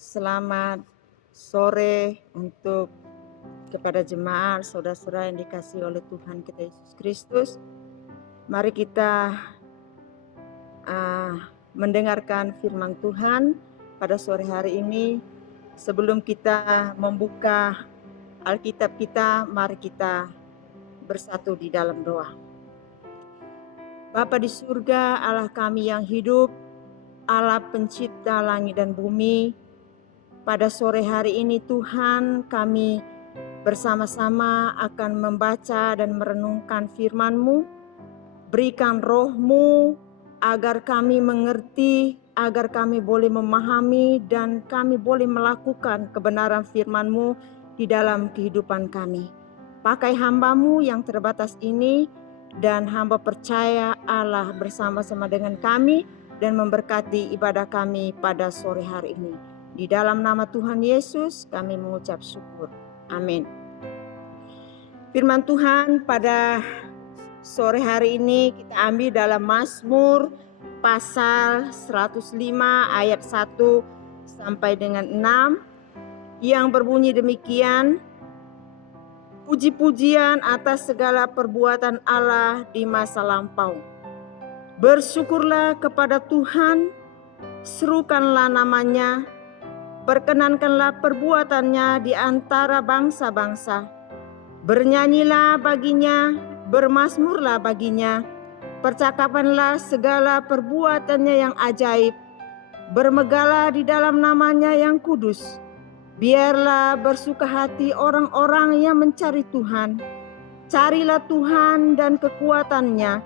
Selamat sore untuk kepada jemaat, saudara-saudara yang dikasihi oleh Tuhan kita Yesus Kristus. Mari kita mendengarkan firman Tuhan pada sore hari ini. Sebelum kita membuka Alkitab kita, mari kita bersatu di dalam doa. Bapa di surga, Allah kami yang hidup, Allah pencipta langit dan bumi, pada sore hari ini Tuhan, kami bersama-sama akan membaca dan merenungkan firman-Mu. Berikan roh-Mu agar kami mengerti, agar kami boleh memahami dan kami boleh melakukan kebenaran firman-Mu di dalam kehidupan kami. Pakai hamba-Mu yang terbatas ini, dan hamba percaya Allah bersama-sama dengan kami dan memberkati ibadah kami pada sore hari ini. Di dalam nama Tuhan Yesus kami mengucap syukur. Amin. Firman Tuhan pada sore hari ini kita ambil dalam Mazmur pasal 105 ayat 1 sampai dengan 6 yang berbunyi demikian. Puji-pujian atas segala perbuatan Allah di masa lampau. Bersyukurlah kepada Tuhan, serukanlah namanya, perkenankanlah perbuatannya di antara bangsa-bangsa. Bernyanyilah baginya, bermazmurlah baginya, percakapanlah segala perbuatannya yang ajaib. Bermegalah di dalam namanya yang kudus. Biarlah bersuka hati orang-orang yang mencari Tuhan. Carilah Tuhan dan kekuatannya.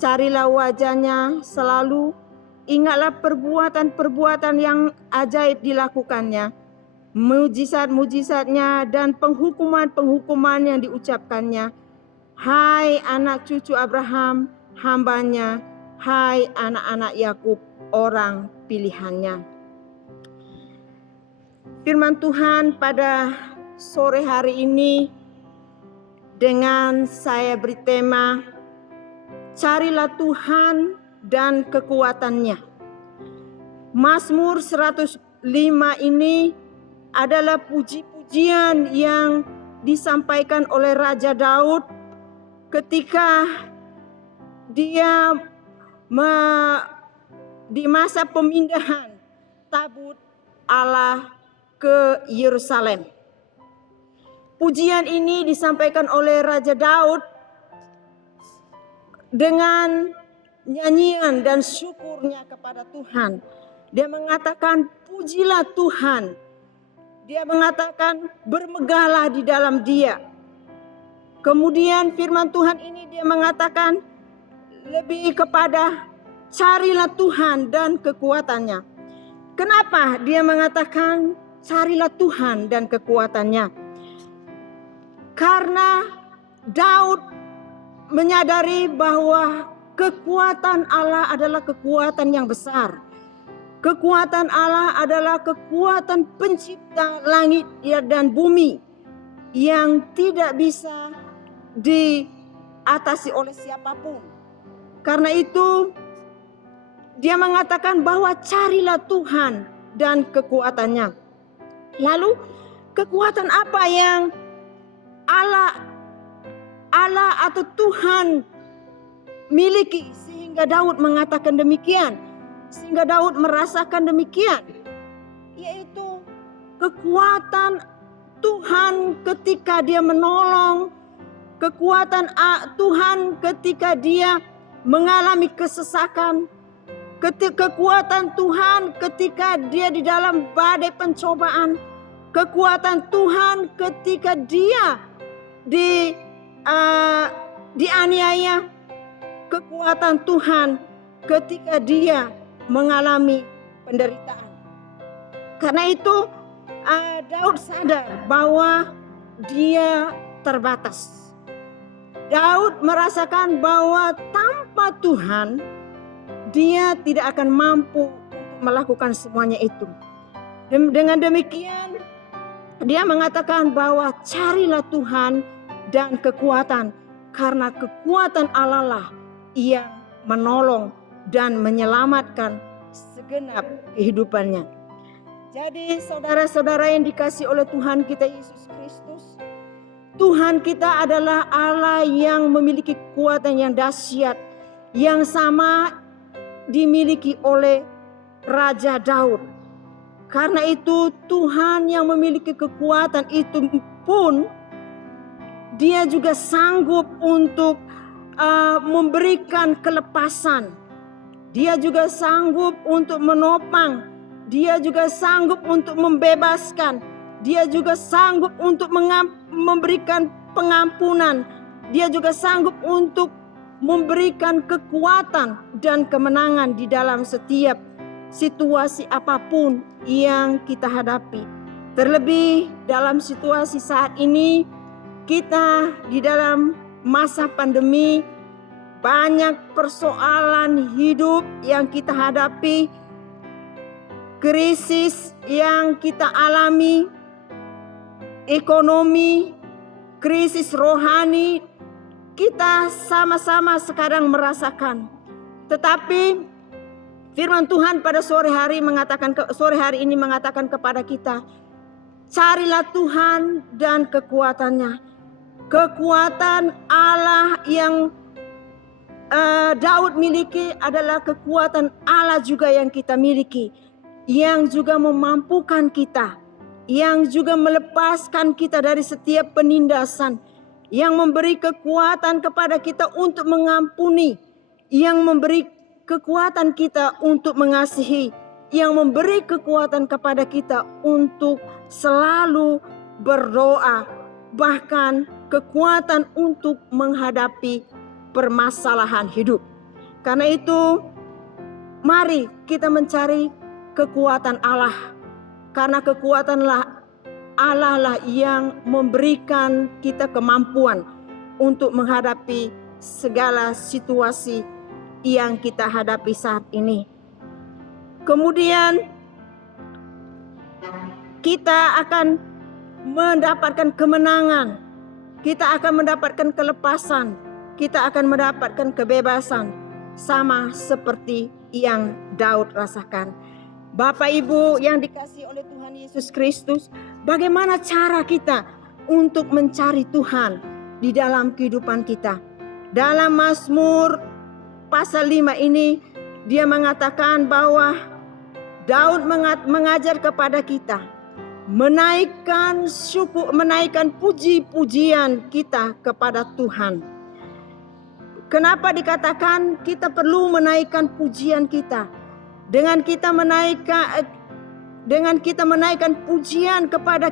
Carilah wajahnya selalu. Ingatlah perbuatan-perbuatan yang ajaib dilakukannya. Mujizat-mujizatnya dan penghukuman-penghukuman yang diucapkannya. Hai anak cucu Abraham, hambanya. Hai anak-anak Yakub, orang pilihannya. Firman Tuhan pada sore hari ini dengan saya beri tema, carilah Tuhan dan kekuatannya. Mazmur 105 ini adalah puji-pujian yang disampaikan oleh Raja Daud ketika dia di masa pemindahan tabut Allah ke Yerusalem. Pujian ini disampaikan oleh Raja Daud dengan nyanyian dan syukurnya kepada Tuhan. Dia mengatakan, pujilah Tuhan. Dia mengatakan, bermegalah di dalam Dia. Kemudian firman Tuhan ini dia mengatakan lebih kepada carilah Tuhan dan kekuatannya. Kenapa dia mengatakan carilah Tuhan dan kekuatannya? Karena Daud menyadari bahwa kekuatan Allah adalah kekuatan yang besar. Kekuatan Allah adalah kekuatan pencipta langit dan bumi yang tidak bisa diatasi oleh siapapun. Karena itu dia mengatakan bahwa carilah Tuhan dan kekuatannya. Lalu kekuatan apa yang Allah atau Tuhan miliki sehingga Daud mengatakan demikian, sehingga Daud merasakan demikian, yaitu kekuatan Tuhan ketika dia menolong, kekuatan Tuhan ketika dia mengalami kesesakan, kekuatan Tuhan ketika dia di dalam badai pencobaan, kekuatan Tuhan ketika dia dianiaya, kekuatan Tuhan ketika dia mengalami penderitaan. Karena itu Daud sadar bahwa dia terbatas. Daud merasakan bahwa tanpa Tuhan dia tidak akan mampu melakukan semuanya itu. Dengan demikian dia mengatakan bahwa carilah Tuhan dan kekuatan, karena kekuatan Allah lah yang menolong dan menyelamatkan segenap kehidupannya. Jadi saudara-saudara yang dikasihi oleh Tuhan kita Yesus Kristus, Tuhan kita adalah Allah yang memiliki kekuatan yang dahsyat, yang sama dimiliki oleh Raja Daud. Karena itu Tuhan yang memiliki kekuatan itu pun dia juga sanggup untuk memberikan kelepasan. Dia juga sanggup untuk menopang. Dia juga sanggup untuk membebaskan. Dia juga sanggup untuk memberikan pengampunan. Dia juga sanggup untuk memberikan kekuatan dan kemenangan di dalam setiap situasi apapun yang kita hadapi. Terlebih dalam situasi saat ini, kita di dalam masa pandemi, banyak persoalan hidup yang kita hadapi, krisis yang kita alami, ekonomi, krisis rohani, kita sama-sama sekarang merasakan. Tetapi firman Tuhan pada sore hari ini mengatakan kepada kita, carilah Tuhan dan kekuatannya. Kekuatan Allah yang Daud miliki adalah kekuatan Allah juga yang kita miliki, yang juga memampukan kita, yang juga melepaskan kita dari setiap penindasan, yang memberi kekuatan kepada kita untuk mengampuni, yang memberi kekuatan kita untuk mengasihi, yang memberi kekuatan kepada kita untuk selalu berdoa, bahkan kekuatan untuk menghadapi permasalahan hidup. Karena itu, mari kita mencari kekuatan Allah, karena kekuatan Allah lah yang memberikan kita kemampuan untuk menghadapi segala situasi yang kita hadapi saat ini. Kemudian kita akan mendapatkan kemenangan, kita akan mendapatkan kelepasan, kita akan mendapatkan kebebasan, sama seperti yang Daud rasakan. Bapak Ibu yang dikasihi oleh Tuhan Yesus Kristus, bagaimana cara kita untuk mencari Tuhan di dalam kehidupan kita? Dalam Mazmur pasal 5 ini, dia mengatakan bahwa Daud mengajar kepada kita menaikkan puji-pujian kita kepada Tuhan. Kenapa dikatakan kita perlu menaikkan pujian kita? Dengan kita menaikkan pujian kepada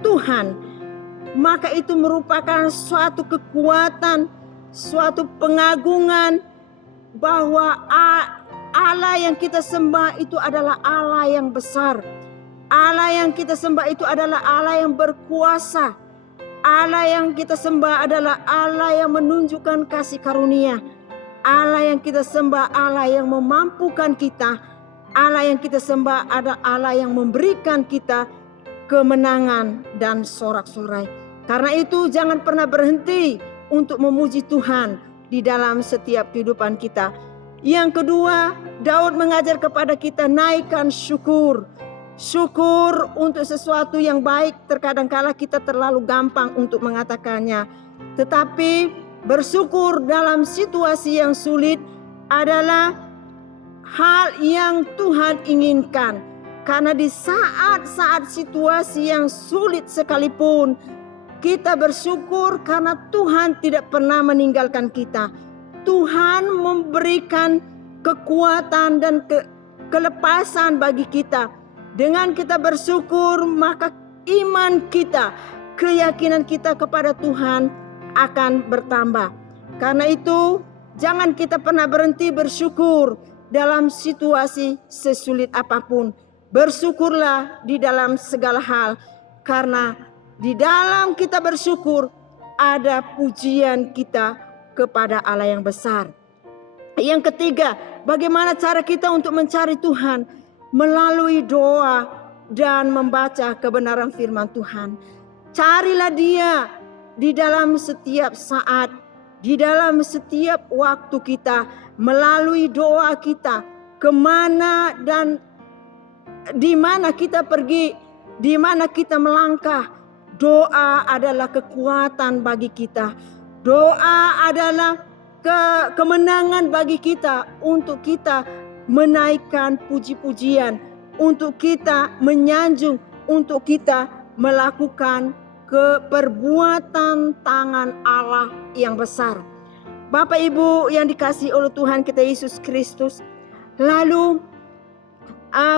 Tuhan, maka itu merupakan suatu kekuatan, suatu pengagungan bahwa Allah yang kita sembah itu adalah Allah yang besar. Allah yang kita sembah itu adalah Allah yang berkuasa. Allah yang kita sembah adalah Allah yang menunjukkan kasih karunia. Allah yang kita sembah Allah yang memampukan kita. Allah yang kita sembah adalah Allah yang memberikan kita kemenangan dan sorak-sorai. Karena itu jangan pernah berhenti untuk memuji Tuhan di dalam setiap kehidupan kita. Yang kedua, Daud mengajar kepada kita naikkan syukur. Syukur untuk sesuatu yang baik, terkadang kala kita terlalu gampang untuk mengatakannya. Tetapi bersyukur dalam situasi yang sulit adalah hal yang Tuhan inginkan. Karena di saat-saat situasi yang sulit sekalipun, kita bersyukur karena Tuhan tidak pernah meninggalkan kita. Tuhan memberikan kekuatan dan kelepasan bagi kita. Dengan kita bersyukur, maka iman kita, keyakinan kita kepada Tuhan akan bertambah. Karena itu, jangan kita pernah berhenti bersyukur dalam situasi sesulit apapun. Bersyukurlah di dalam segala hal, karena di dalam kita bersyukur ada pujian kita kepada Allah yang besar. Yang ketiga, bagaimana cara kita untuk mencari Tuhan? Melalui doa dan membaca kebenaran firman Tuhan. Carilah Dia di dalam setiap saat, di dalam setiap waktu kita, melalui doa kita, kemana dan di mana kita pergi, di mana kita melangkah. Doa adalah kekuatan bagi kita. Doa adalah kemenangan bagi kita, untuk kita menaikkan puji-pujian, untuk kita menyanjung, untuk kita melakukan perbuatan tangan Allah yang besar. Bapak Ibu yang dikasihi oleh Tuhan kita Yesus Kristus, lalu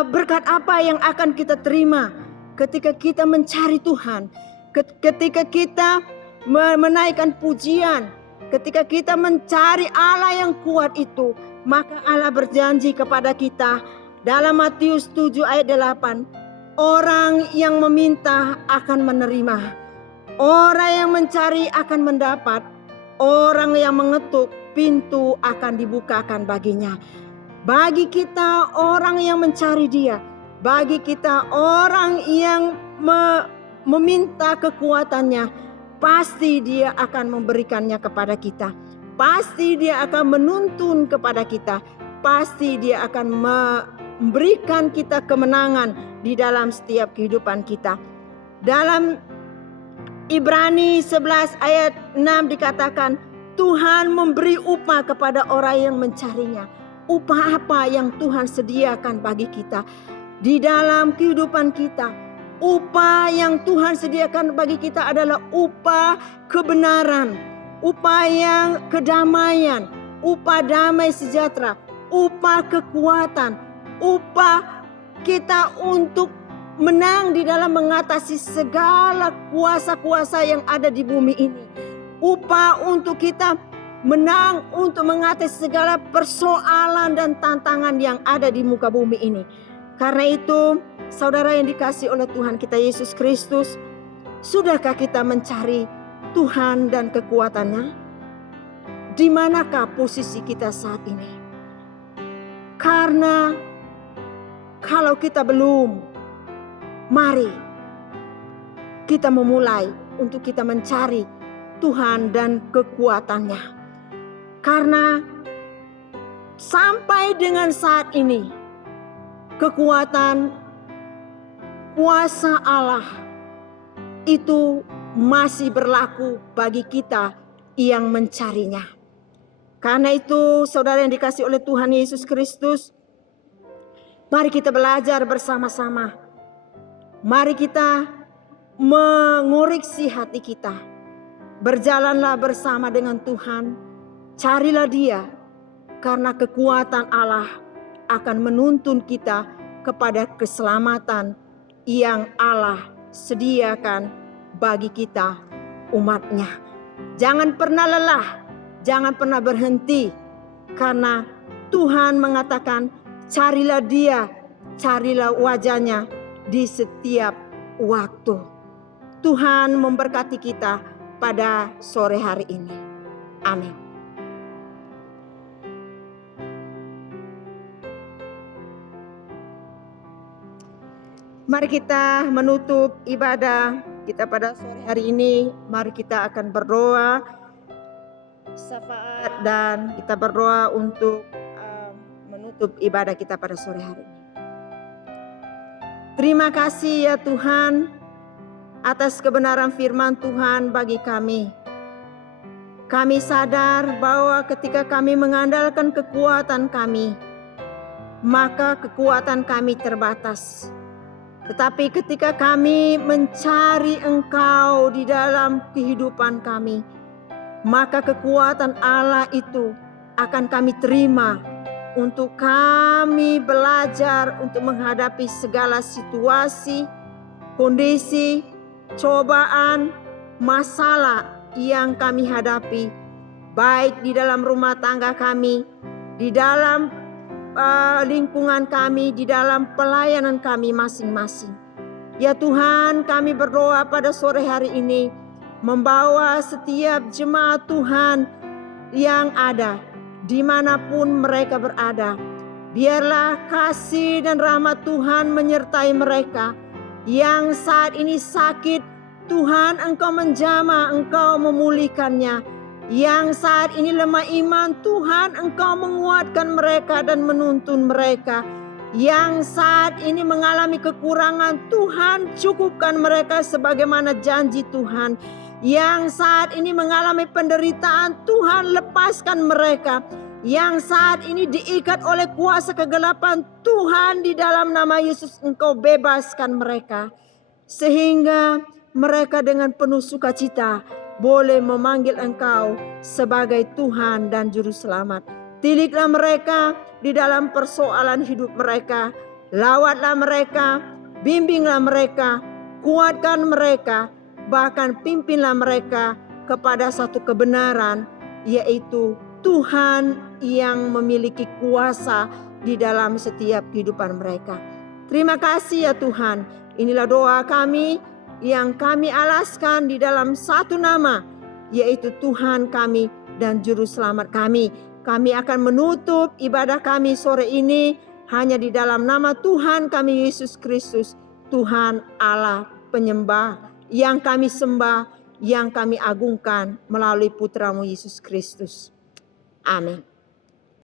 berkat apa yang akan kita terima ketika kita mencari Tuhan, ketika kita menaikkan pujian, ketika kita mencari Allah yang kuat itu? Maka Allah berjanji kepada kita dalam Matius 7 ayat 8, orang yang meminta akan menerima, orang yang mencari akan mendapat, orang yang mengetuk pintu akan dibukakan baginya. Bagi kita orang yang mencari Dia, bagi kita orang yang meminta kekuatannya, pasti Dia akan memberikannya kepada kita. Pasti Dia akan menuntun kepada kita. Pasti Dia akan memberikan kita kemenangan di dalam setiap kehidupan kita. Dalam Ibrani 11 ayat 6 dikatakan, Tuhan memberi upah kepada orang yang mencarinya. Upah apa yang Tuhan sediakan bagi kita di dalam kehidupan kita? Upah yang Tuhan sediakan bagi kita adalah upah kebenaran, upah yang kedamaian, upah damai sejahtera, upah kekuatan, upah kita untuk menang di dalam mengatasi segala kuasa-kuasa yang ada di bumi ini. Upah untuk kita menang untuk mengatasi segala persoalan dan tantangan yang ada di muka bumi ini. Karena itu, saudara yang dikasihi oleh Tuhan kita Yesus Kristus, sudahkah kita mencari Tuhan dan kekuatannya? Di manakah posisi kita saat ini? Karena kalau kita belum, mari kita memulai untuk kita mencari Tuhan dan kekuatannya. Karena sampai dengan saat ini, kekuatan kuasa Allah itu masih berlaku bagi kita yang mencarinya. Karena itu, saudara yang dikasihi oleh Tuhan Yesus Kristus, mari kita belajar bersama-sama. Mari kita mengoreksi hati kita. Berjalanlah bersama dengan Tuhan. Carilah Dia, karena kekuatan Allah akan menuntun kita kepada keselamatan yang Allah sediakan bagi kita, umat-Nya. Jangan pernah lelah, jangan pernah berhenti, karena Tuhan mengatakan, carilah Dia, carilah wajah-Nya di setiap waktu. Tuhan memberkati kita pada sore hari ini. Amin. Mari kita menutup ibadah kita pada sore hari ini. Mari kita akan berdoa syafaat dan kita berdoa untuk menutup ibadah kita pada sore hari ini. Terima kasih ya Tuhan atas kebenaran firman Tuhan bagi kami. Kami sadar bahwa ketika kami mengandalkan kekuatan kami, maka kekuatan kami terbatas. Tetapi ketika kami mencari Engkau di dalam kehidupan kami, maka kekuatan Allah itu akan kami terima untuk kami belajar untuk menghadapi segala situasi, kondisi, cobaan, masalah yang kami hadapi, baik di dalam rumah tangga kami, di dalam lingkungan kami, di dalam pelayanan kami masing-masing. Ya Tuhan, kami berdoa pada sore hari ini, membawa setiap jemaat Tuhan yang ada, dimanapun mereka berada. Biarlah kasih dan rahmat Tuhan menyertai mereka. Yang saat ini sakit, Tuhan Engkau menjamah, Engkau memulihkannya. Yang saat ini lemah iman, Tuhan Engkau menguatkan mereka dan menuntun mereka. Yang saat ini mengalami kekurangan, Tuhan cukupkan mereka sebagaimana janji Tuhan. Yang saat ini mengalami penderitaan, Tuhan lepaskan mereka. Yang saat ini diikat oleh kuasa kegelapan, Tuhan di dalam nama Yesus Engkau bebaskan mereka. Sehingga mereka dengan penuh sukacita boleh memanggil Engkau sebagai Tuhan dan Juru Selamat. Tidiklah mereka di dalam persoalan hidup mereka. Lawatlah mereka, bimbinglah mereka, kuatkan mereka, bahkan pimpinlah mereka kepada satu kebenaran, yaitu Tuhan yang memiliki kuasa di dalam setiap kehidupan mereka. Terima kasih ya Tuhan. Inilah doa kami yang kami alaskan di dalam satu nama, yaitu Tuhan kami dan Juru Selamat kami. Kami akan menutup ibadah kami sore ini hanya di dalam nama Tuhan kami Yesus Kristus, Tuhan Allah penyembah, yang kami sembah, yang kami agungkan melalui Putramu Yesus Kristus. Amin.